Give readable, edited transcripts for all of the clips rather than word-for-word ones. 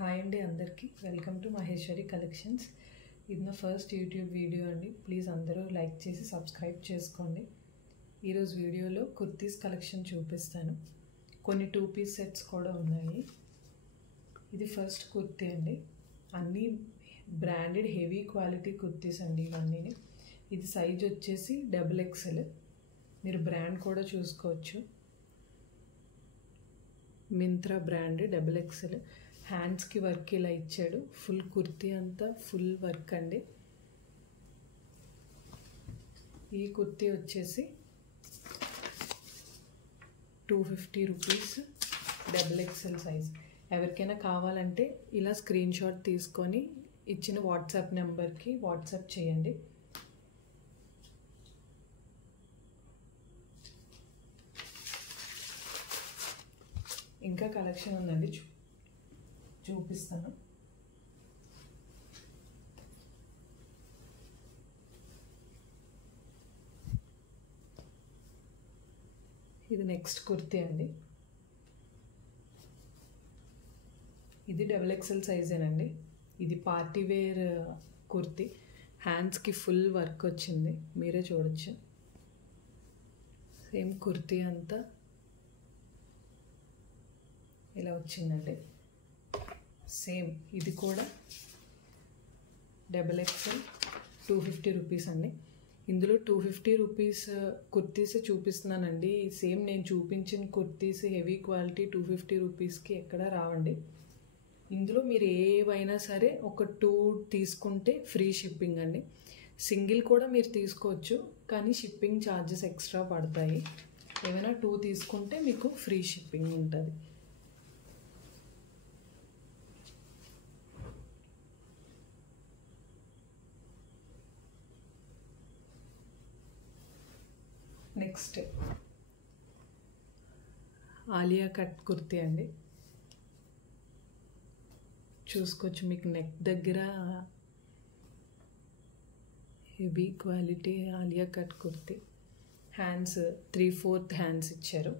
Hi అండి అందరికీ welcome to Maheshwari collections. ఇది నా ఫస్ట్ యూట్యూబ్ వీడియో అండి. ప్లీజ్ అందరూ లైక్ చేసి సబ్స్క్రైబ్ చేసుకోండి. ఈరోజు వీడియోలో కుర్తీస్ కలెక్షన్ చూపిస్తాను. కొన్ని 2 పీస్ సెట్స్ కూడా ఉన్నాయి. ఇది ఫస్ట్ కుర్తీ అండి. అన్నీ బ్రాండెడ్ హెవీ క్వాలిటీ కుర్తీస్ అండి ఇవన్నీ. ఇది సైజ్ వచ్చేసి XXL. మీరు బ్రాండ్ కూడా చూసుకోవచ్చు. Myntra brand XXL. హ్యాండ్స్కి వర్క్ ఇలా ఇచ్చాడు. ఫుల్ కుర్తీ అంతా ఫుల్ వర్క్ అండి. ఈ కుర్తీ వచ్చేసి 250 రూపీస్ XXL సైజ్. ఎవరికైనా కావాలంటే ఇలా స్క్రీన్ షాట్ తీసుకొని ఇచ్చిన వాట్సాప్ నెంబర్కి వాట్సాప్ చేయండి. ఇంకా కలెక్షన్ ఉందండి, చూపిస్తాను. ఇది నెక్స్ట్ కుర్తీ అండి. ఇది XXL సైజేనండి. ఇది పార్టీ వేర్ కుర్తీ. హ్యాండ్స్కి ఫుల్ వర్క్ వచ్చింది, మీరే చూడొచ్చు. సేమ్ కుర్తీ అంతా ఇలా వచ్చిందండి. సేమ్ ఇది కూడా XXL 250 రూపీస్ అండి. ఇందులో 250 రూపీస్ కుర్తీస్ చూపిస్తున్నానండి. సేమ్ నేను చూపించిన కుర్తీస్ హెవీ క్వాలిటీ 250 రూపీస్కి ఎక్కడ రావండి. ఇందులో మీరు ఏవైనా సరే ఒక 2 తీసుకుంటే ఫ్రీ షిప్పింగ్ అండి. సింగిల్ కూడా మీరు తీసుకోవచ్చు, కానీ షిప్పింగ్ ఛార్జెస్ ఎక్స్ట్రా పడతాయి. ఏమైనా 2 తీసుకుంటే మీకు ఫ్రీ షిప్పింగ్ ఉంటుంది. నెక్స్ట్ ఆలియా కట్ కుర్తీ అండి. చూసుకోవచ్చు, మీకు నెక్ దగ్గర heavy quality Alia cut kurti. Hands 3/4 hands ఇచ్చారు.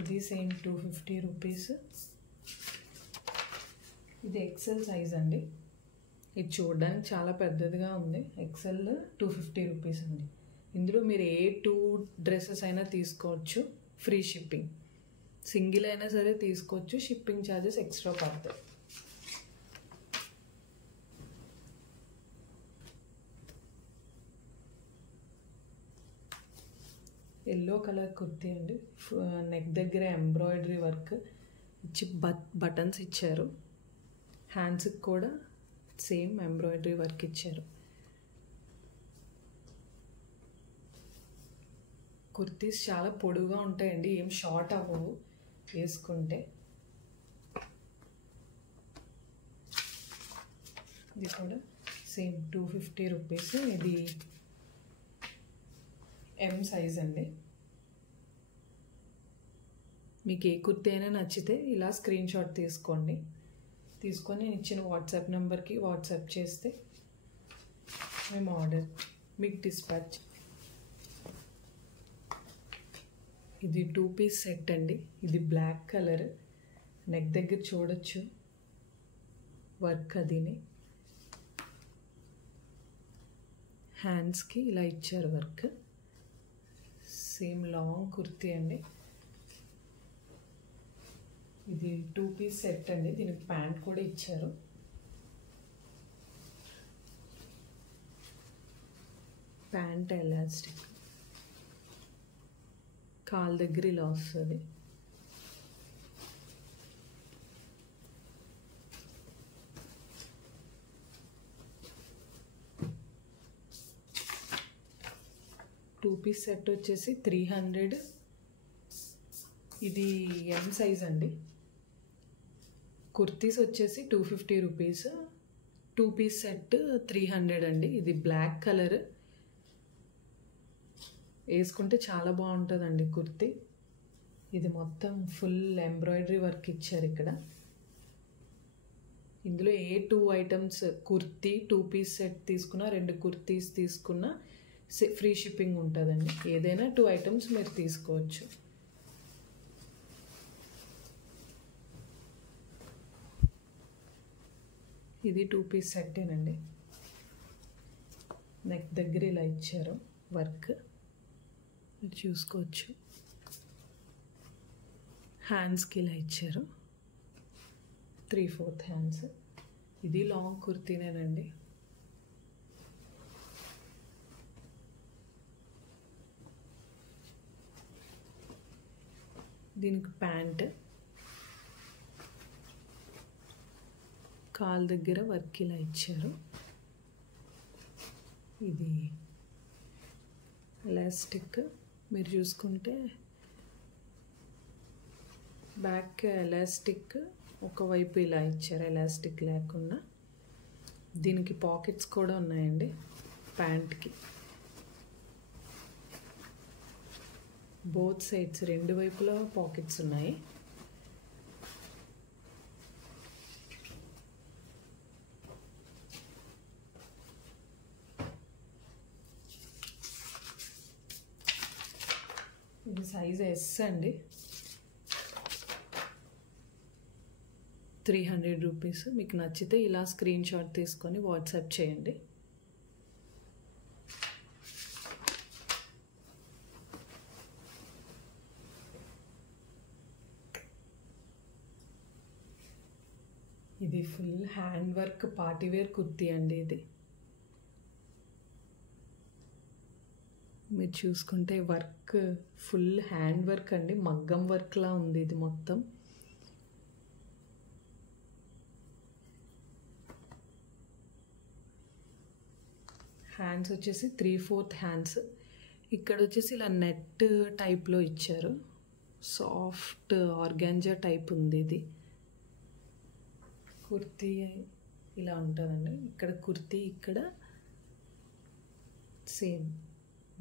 ఇది సేమ్ 250 రూపీస్. ఇది XL సైజ్ అండి. ఇది చూడడానికి చాలా పెద్దదిగా ఉంది. XL 250 రూపీస్ అండి. ఇందులో మీరు ఏ 2 డ్రెస్సెస్ అయినా తీసుకోవచ్చు, ఫ్రీ షిప్పింగ్. సింగిల్ అయినా సరే తీసుకోవచ్చు, షిప్పింగ్ ఛార్జెస్ ఎక్స్ట్రా పడతాయి. ఎల్లో కలర్ కుర్తీ అండి. నెక్ దగ్గర ఎంబ్రాయిడరీ వర్క్ ఇచ్చి బటన్స్ ఇచ్చారు. హ్యాండ్స్కి కూడా సేమ్ ఎంబ్రాయిడరీ వర్క్ ఇచ్చారు. కుర్తీస్ చాలా పొడుగా ఉంటాయండి, ఏం షార్ట్ అవ్వవు వేసుకుంటే. ఇది కూడా సేమ్ 250 రూపీస్. ఇది M సైజ్ అండి. మీకు ఏ కుర్తీ అయినా నచ్చితే ఇలా స్క్రీన్ షాట్ తీసుకోండి. తీసుకొని నేను ఇచ్చిన వాట్సాప్ నెంబర్కి వాట్సాప్ చేస్తే మేము ఆర్డర్ మీకు డిస్పాచ్. ఇది 2 పీస్ సెట్ అండి. ఇది బ్లాక్ కలర్. నెక్ దగ్గర చూడొచ్చు వర్క్ అదిని. హ్యాండ్స్కి ఇలా ఇచ్చారు వర్క్. సేమ్ లాంగ్ కుర్తీ అండి. ఇది 2 పీస్ సెట్ అండి. దీనికి ప్యాంట్ కూడా ఇచ్చారు. ప్యాంట్ ఎలాస్టిక్, కాల్ దగ్గర ఇలా వస్తుంది. టూ పీస్ సెట్ వచ్చేసి 300. ఇది M సైజ్ అండి. కుర్తీస్ వచ్చేసి 250 రూపీస్. 2 పీస్ సెట్ 300 అండి. ఇది బ్లాక్ కలర్. వేసుకుంటే చాలా బాగుంటుందండి కుర్తీ. ఇది మొత్తం ఫుల్ ఎంబ్రాయిడరీ వర్క్ ఇచ్చారు ఇక్కడ. ఇందులో ఏ 2 ఐటమ్స్ కుర్తీ 2 పీస్ సెట్ తీసుకున్నా 2 కుర్తీస్ తీసుకున్నా ఫ్రీ షిప్పింగ్ ఉంటుందండి. ఏదైనా 2 ఐటమ్స్ మీరు తీసుకోవచ్చు. ఇది 2 పీస్ సెట్టేనండి. నెక్ దగ్గర ఇలా ఇచ్చారు వర్క్, మీరు చూసుకోవచ్చు. హ్యాండ్స్కి ఇలా ఇచ్చారు 3/4 హ్యాండ్స్. ఇది లాంగ్ కుర్తీనేనండి. దీనికి ప్యాంట్, కాల్ దగ్గర వర్క్ ఇలా ఇచ్చారు. ఇది ఎలాస్టిక్, మీరు చూసుకుంటే బ్యాక్ ఎలాస్టిక్ ఒకవైపు ఇలా ఇచ్చారు, ఎలాస్టిక్ లేకుండా. దీనికి పాకెట్స్ కూడా ఉన్నాయండి ప్యాంట్కి. బోత్ సైడ్స్ 2 వైపులా పాకెట్స్ ఉన్నాయి. ఇది సైజ్ ఎస్ అండి. 300 రూపీస్. మీకు నచ్చితే ఇలా స్క్రీన్ షాట్ తీసుకొని వాట్సాప్ చేయండి. ఇది full hand work partywear kurti అండి. ఇది మీరు చూసుకుంటే వర్క్ ఫుల్ హ్యాండ్ వర్క్ అండి, మగ్గం వర్క్లా ఉంది ఇది మొత్తం. హ్యాండ్స్ వచ్చేసి 3/4 హ్యాండ్స్. ఇక్కడ వచ్చేసి ఇలా నెట్ టైప్లో ఇచ్చారు, సాఫ్ట్ ఆర్గాంజా టైప్ ఉంది. ఇది కుర్తీ ఇలా ఉంటుందండి. ఇక్కడ కుర్తీ, ఇక్కడ సేమ్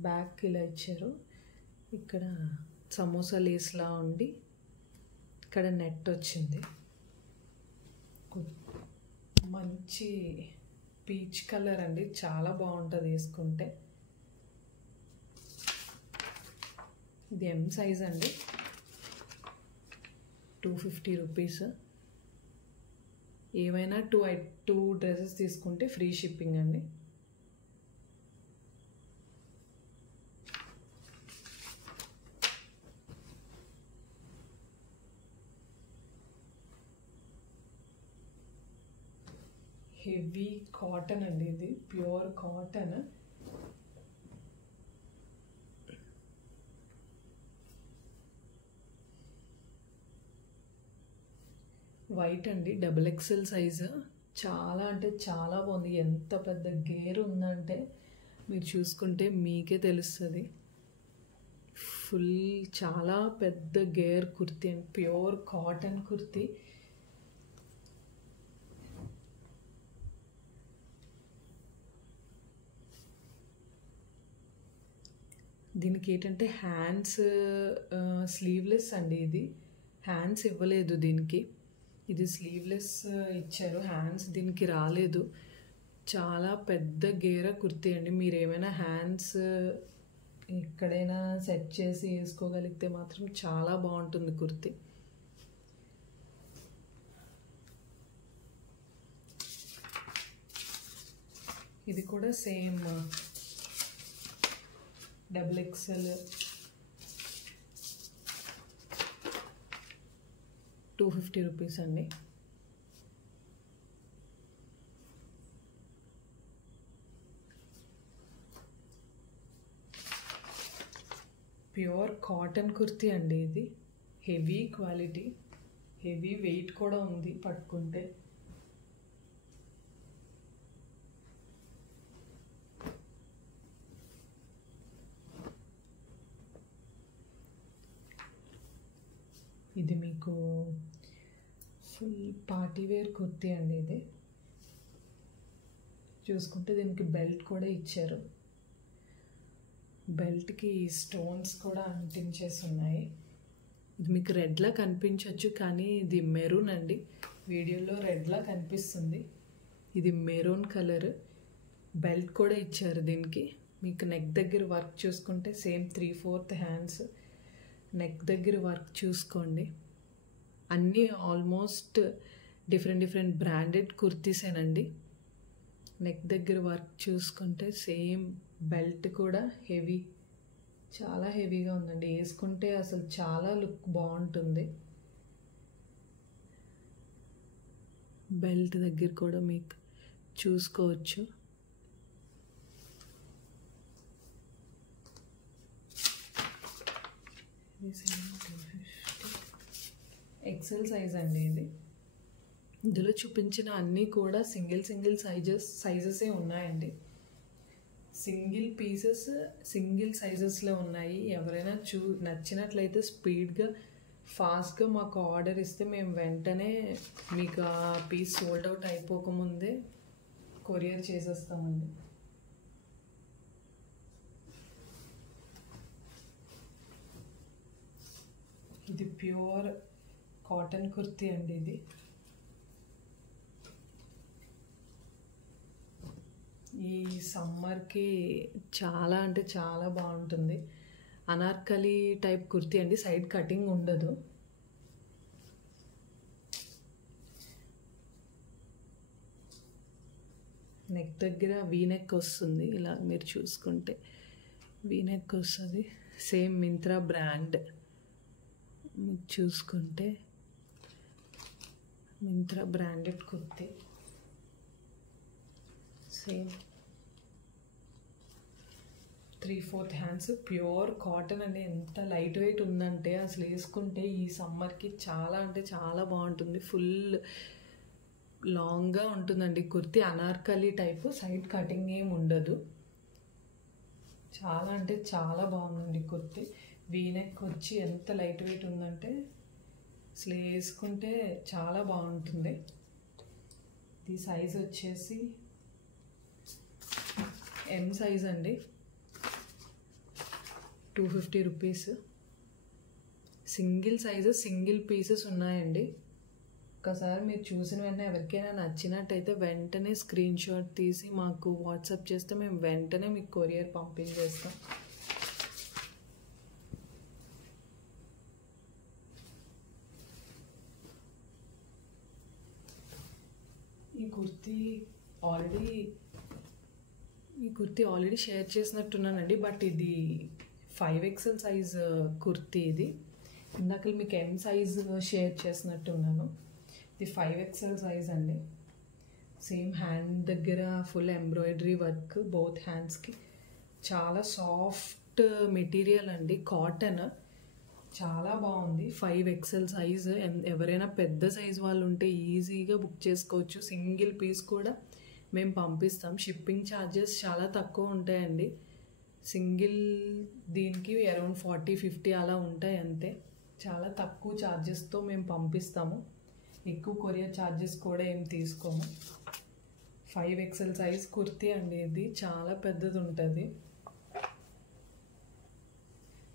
బ్యాక్ ఇలా ఇచ్చారు. ఇక్కడ సమోసా లేస్లా ఉండి ఇక్కడ నెట్ వచ్చింది. మంచి పీచ్ కలర్ అండి, చాలా బాగుంటుంది వేసుకుంటే. ఇది ఎం సైజ్ అండి. 250 రూపీస్. ఏమైనా 2 డ్రెస్సెస్ తీసుకుంటే ఫ్రీ షిప్పింగ్ అండి. హెవీ కాటన్ అండి, ఇది ప్యూర్ కాటన్. వైట్ అండి, XXL సైజు. చాలా అంటే చాలా బాగుంది. ఎంత పెద్ద గేర్ ఉందంటే మీరు చూసుకుంటే మీకే తెలుస్తుంది. ఫుల్ చాలా పెద్ద గేర్ కుర్తీ అండి, ప్యూర్ కాటన్ కుర్తీ. దీనికి ఏంటంటే హ్యాండ్స్ స్లీవ్లెస్ అండి. ఇది హ్యాండ్స్ ఇవ్వలేదు దీనికి, ఇది స్లీవ్లెస్ ఇచ్చారు, హ్యాండ్స్ దీనికి రాలేదు. చాలా పెద్ద గేర కుర్తీ అండి. మీరు ఏమైనా హ్యాండ్స్ ఎక్కడైనా సెట్ చేసి వేసుకోగలిగితే మాత్రం చాలా బాగుంటుంది కుర్తీ. ఇది కూడా సేమ్ XXL 250 రూపీస్ అండి. ప్యూర్ కాటన్ కుర్తీ అండి. ఇది హెవీ క్వాలిటీ, హెవీ వెయిట్ కూడా ఉంది పట్టుకుంటే. ఇది మీకు ఫుల్ పార్టీవేర్ కుర్తీ అండి. ఇది చూసుకుంటే దీనికి బెల్ట్ కూడా ఇచ్చారు, బెల్ట్కి స్టోన్స్ కూడా అంటించేసి ఉన్నాయి. ఇది మీకు రెడ్లా కనిపించవచ్చు కానీ ఇది మెరూన్ అండి, వీడియోలో రెడ్లా కనిపిస్తుంది. ఇది మెరూన్ కలర్. బెల్ట్ కూడా ఇచ్చారు దీనికి. మీకు నెక్ దగ్గర వర్క్ చూసుకుంటే సేమ్ 3/4 హ్యాండ్స్. నెక్ దగ్గర వర్క్ చూసుకోండి. అన్నీ ఆల్మోస్ట్ డిఫరెంట్ బ్రాండెడ్ కుర్తీసేనండి. నెక్ దగ్గర వర్క్ చూసుకుంటే సేమ్. బెల్ట్ కూడా హెవీ, చాలా హెవీగా ఉందండి. వేసుకుంటే అసలు చాలా లుక్ బాగుంటుంది. బెల్ట్ దగ్గర కూడా మీకు చూసుకోవచ్చు. ఎక్సెల్ సైజ్ అండి ఇది. ఇందులో చూపించిన అన్నీ కూడా సింగిల్ సైజెసే ఉన్నాయండి. సింగిల్ పీసెస్ సింగిల్ సైజెస్లో ఉన్నాయి. ఎవరైనా నచ్చినట్లయితే స్పీడ్గా ఫాస్ట్గా మాకు ఆర్డర్ ఇస్తే మేము వెంటనే మీకు ఆ పీస్ సోల్డ్ అవుట్ అయిపోకముందే కొరియర్ చేసేస్తామండి. ఇది ప్యూర్ కాటన్ కుర్తీ అండి. ఇది ఈ సమ్మర్కి చాలా అంటే చాలా బాగుంటుంది. అనార్కలి టైప్ కుర్తీ అండి. సైడ్ కటింగ్ ఉండదు. నెక్ దగ్గర వీనెక్ వస్తుంది. ఇలా మీరు చూసుకుంటే వీనెక్ వస్తుంది. Same Myntra brand. మీకు చూసుకుంటే Myntra branded kurti. Same 3/4 hands. Pure cotton అండి. ఎంత లైట్ వెయిట్ ఉందంటే అసలు వేసుకుంటే ఈ సమ్మర్కి చాలా అంటే చాలా బాగుంటుంది. ఫుల్ లాంగ్గా ఉంటుందండి kurti. Anarkali type. Side cutting ఏమి ఉండదు. చాలా అంటే చాలా బాగుందండి కుర్తీ. వీనెక్ వచ్చి ఎంత లైట్ వెయిట్ ఉందంటే అసలు వేసుకుంటే చాలా బాగుంటుంది. ఈ సైజ్ వచ్చేసి ఎం సైజ్ అండి. 250 rupees. Single size single pieces ఉన్నాయండి. ఒకసారి మీరు చూసిన వెంటనే ఎవరికైనా నచ్చినట్టయితే వెంటనే స్క్రీన్ షాట్ తీసి మాకు వాట్సాప్ చేస్తే మేము వెంటనే మీకు కొరియర్ పంపించేస్తాం. ఈ కుర్తీ ఆల్రెడీ షేర్ చేసినట్టున్నానండి. బట్ ఇది 5XL సైజ్ కుర్తీ. ఇది ఇందాక మీకు ఎం సైజ్ షేర్ చేసినట్టున్నాను. ఇది 5XL సైజ్ అండి. సేమ్ హ్యాండ్ దగ్గర ఫుల్ ఎంబ్రాయిడరీ వర్క్ బోత్ హ్యాండ్స్కి. చాలా సాఫ్ట్ మెటీరియల్ అండి. కాటన్. చాలా బాగుంది. 5XL size. ఎవరైనా పెద్ద సైజ్ వాళ్ళు ఉంటే ఈజీగా బుక్ చేసుకోవచ్చు. సింగిల్ పీస్ కూడా మేము పంపిస్తాం. షిప్పింగ్ ఛార్జెస్ చాలా తక్కువ ఉంటాయండి. సింగిల్ దీనికి అరౌండ్ 40-50 అలా ఉంటాయి అంతే. చాలా తక్కువ ఛార్జెస్తో మేము పంపిస్తాము. ఎక్కువ కొరియర్ ఛార్జెస్ కూడా ఏం తీసుకోము. 5XL సైజ్ కుర్తీ అండి. ఇది చాలా పెద్దది ఉంటుంది.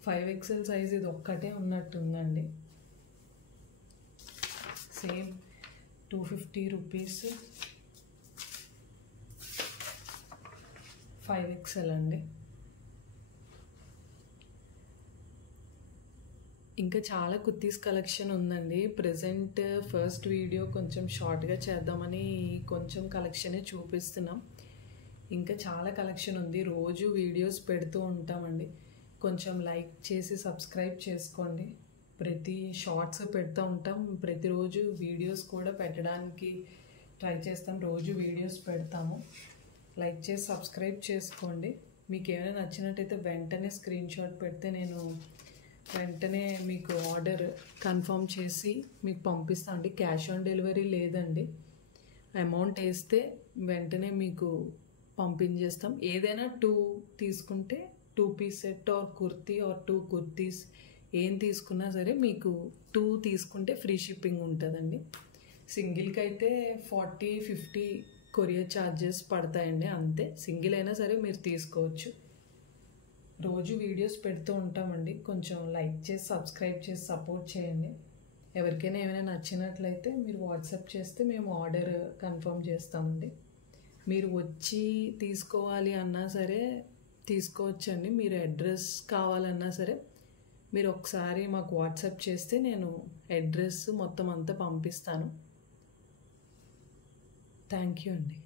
5XL సైజ్ ఇది ఒక్కటే ఉన్నట్టుందండి. Same 250 rupees. 5XL అండి. ఇంకా చాలా కుర్తీస్ కలెక్షన్ ఉందండి. ప్రజెంట్ ఫస్ట్ వీడియో కొంచెం షార్ట్గా చేద్దామని కొంచెం కలెక్షనే చూపిస్తున్నాం. ఇంకా చాలా కలెక్షన్ ఉంది. రోజు వీడియోస్ పెడుతూ ఉంటామండి. కొంచెం లైక్ చేసి సబ్స్క్రైబ్ చేసుకోండి. ప్రతి షార్ట్స్ పెడుతూ ఉంటాం. ప్రతిరోజు వీడియోస్ కూడా పెట్టడానికి ట్రై చేస్తాం. రోజు వీడియోస్ పెడతాము. లైక్ చేసి సబ్స్క్రైబ్ చేసుకోండి. మీకు ఏమైనా నచ్చినట్టయితే వెంటనే స్క్రీన్ షాట్ పెడితే నేను వెంటనే మీకు ఆర్డర్ కన్ఫర్మ్ చేసి మీకు పంపిస్తాను అండి. క్యాష్ ఆన్ డెలివరీ లేదండి. అమౌంట్ వేస్తే వెంటనే మీకు పంపించేస్తాం. ఏదైనా 2 తీసుకుంటే 2 piece set or kurti or 2 kurtis ఏం తీసుకున్నా సరే మీకు 2 తీసుకుంటే ఫ్రీ షిప్పింగ్ ఉంటుందండి. సింగిల్కి అయితే 40-50 కొరియర్ ఛార్జెస్ పడతాయండి అంతే. సింగిల్ అయినా సరే మీరు తీసుకోవచ్చు. రోజు వీడియోస్ పెడుతూ ఉంటామండి. కొంచెం లైక్ చేసి సబ్స్క్రైబ్ చేసి సపోర్ట్ చేయండి. ఎవరికైనా ఏమైనా నచ్చినట్లయితే మీరు వాట్సాప్ చేస్తే మేము ఆర్డర్ కన్ఫర్మ్ చేస్తామండి. మీరు వచ్చి తీసుకోవాలి అన్నా సరే తీసుకోవచ్చండి. మీరు అడ్రస్ కావాలన్నా సరే మీరు ఒకసారి మాకు వాట్సాప్ చేస్తే నేను అడ్రస్ మొత్తం అంతా పంపిస్తాను. థ్యాంక్ యూ అండి.